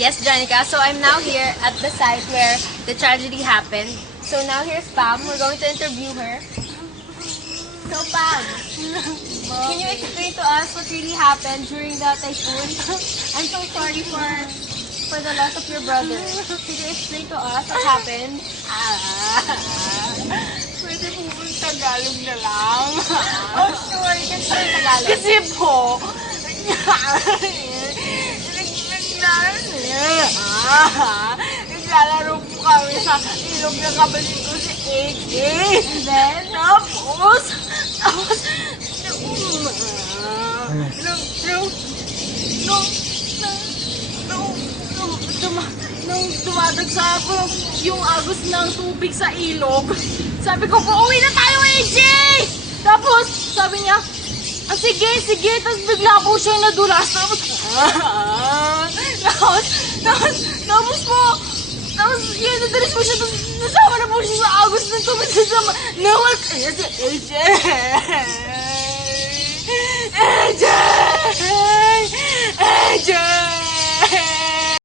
Yes, Janica. So I'm now here at the site where the tragedy happened. So now here's Pam. We're going to interview her. So Pam, can you explain to us what really happened during the typhoon? I'm so sorry for the loss of your brother. Can you explain to us what happened? Pwede po kung Tagalog na lang. Oh, sure. You can say Tagalog. Kasi po, naglalaro po kami sa ilog ng kapatid ko si AK. And then, Tapos, nung dumadagsa po yung agos ng tubig sa ilog, sabi ko po, uwi na tayo, AJ! Tapos, sabi niya, sige, sige. Tapos bigla po siya nadulas. Tapos yun, nadalas po siya. Tapos nasama na po siya sa agos ng tubig. Nawag kaya si AJ.